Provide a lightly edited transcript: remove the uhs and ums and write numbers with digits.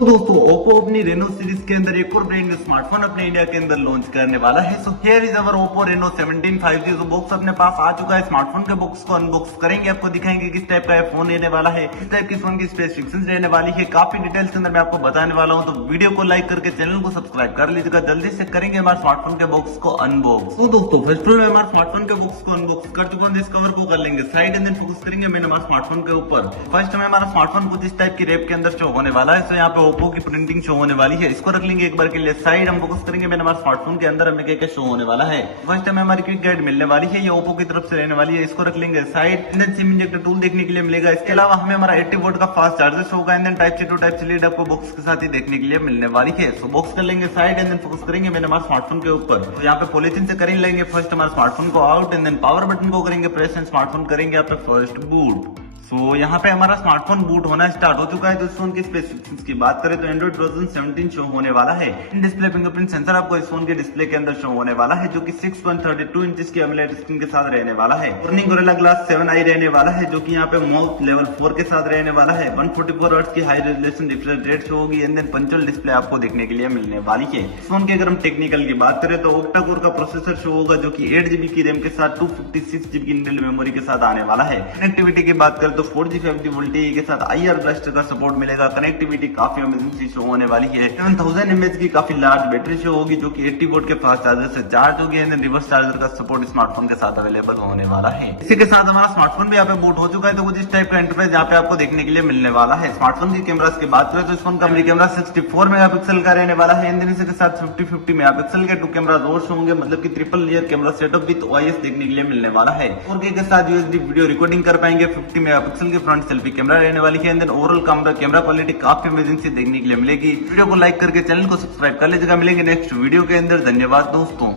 तो दोस्तों ओप्पो अपनी रेनो सीरीज के अंदर एक और ब्रांड न्यू स्मार्टफोन अपने इंडिया के अंदर लॉन्च करने वाला है। So here is our Oppo Reno 17 5G। जो बॉक्स अपने पास आ चुका है, स्मार्टफोन के बॉक्स को अनबॉक्स करेंगे, आपको दिखाएंगे किस टाइप का फोन रहने वाला है, किस टाइप की फोन की स्पेसिफिकेशंस रहने वाली है, काफी डिटेल्स के अंदर मैं आपको बताने वाला हूँ। तो वीडियो को लाइक करके चैनल को सब्सक्राइब कर लीजिएगा। जल्दी से करेंगे हमारे स्मार्टफोन के बॉक्स को अनबॉक्स। तो दोस्तों फर्स्ट ऑफ ऑल हमारे स्मार्टफोन के बॉक्स को अनबॉक्स कर चुका हूँ। इस कवर को कर लेंगे साइड एंड देन फोकस करेंगे मैंने हमारे स्मार्टफोन के ऊपर। फर्स्ट में हमारा स्मार्टफोन कुछ इस टाइप की रैप के अंदर शो होने वाला है। तो यहाँ पे ओप्पो की प्रिंटिंग शो होने वाली है, इसको रख लेंगे एक बार के लिए साइड। हम फोकस करेंगे मैंने हमारे स्मार्टफोन के अंदर हमें क्या शो होने वाला है। फर्स्ट हमें हमारी क्विक गाइड मिलने वाली है, ये ओप्पो की तरफ से रहने वाली है, इसको रख लेंगे side. And SIM injector tool देखने के लिए मिलेगा। इसके अलावा हमें हमारा 80 वोल्ट का फास्ट चार्जर होगा। And type C to type C lead आपको बॉक्स के साथ ही देखने के लिए मिलने वाली है। सो बॉक्स कर लेंगे साइड एंड देन फोकस करेंगे मैंने हमारे स्मार्टफोन के ऊपर। तो यहाँ पे पॉलिथीन से कर लेंगे फर्स्ट हमारे स्मार्टफोन को out and then power button को करेंगे प्रेस एंड स्मार्टफोन करेंगे यहाँ पे फर्स्ट बूट। सो यहाँ पे हमारा स्मार्टफोन बूट होना स्टार्ट हो चुका है। तो इस फोन की स्पेसिफिकेशंस की बात करें तो एंड्रॉइड वर्जन 17 शो होने वाला है। इन डिस्प्ले फिंगरप्रिंट सेंसर आपको इस फोन के डिस्प्ले के अंदर शो होने वाला है, जो कि 6.32 इंच की एमोलेड स्क्रीन के साथ रहने वाला है। Corning Gorilla Glass 7i रहने वाला है, जो कि यहाँ पे माउथ लेवल 4 के साथ रहने वाला है। 144 हर्ट्ज की high resolution refresh rate show होगी। एंड देन पंचुअल डिस्प्ले आपको देखने के लिए मिलने वाली है। इस फोन की अगर हम टेक्निकल की बात करें तो ऑक्टा कोर का प्रोसेसर शो होगा, जो कि 8GB की रैम के साथ 256GB की इंटेल मेमोरी के साथ आने वाला है। कनेक्टिविटी की बात करें तो 4G 5G वोल्टेज के साथ IR ब्लास्टर का सपोर्ट मिलेगा। कनेक्टिविटी काफी अमेजिंग सी शो होने वाली है। 7000 mAh की काफी लार्ज बैटरी शो होगी, जो कि 80 वोल्ट के फास्ट चार्जर से चार्ज होगी। एंड रिवर्स चार्जर का सपोर्ट स्मार्टफोन के साथ अवेलेबल होने वाला है। इसी के साथ हमारा स्मार्टफोन भी यहाँ पे बूट हो चुका है। तो कुछ इस टाइप का इंटरफेस यहाँ पे आपको देखने के लिए मिलने वाला है। स्मार्टफोन की कैमरास की बात करें तो इस फोन का कैमरा 64 मेगापिक्सल का रहने वाला है। एंड इसके साथ 50-50 मेगापिक्सल के 2 कैमरा और होंगे, मतलब कि triple layer camera setup with OIS देखने के लिए मिलने वाला है। 4K के साथ USB वीडियो रिकॉर्डिंग कर पाएंगे। 50 मेगापिक्सल की फ्रंट सेल्फी कैमरा रहने वाली है। And then overall camera quality काफी अमेजिंग से देखने के लिए मिलेगी। वीडियो को लाइक करके चैनल को सब्सक्राइब कर लीजिएगा। मिलेंगे नेक्स्ट वीडियो के अंदर। धन्यवाद दोस्तों।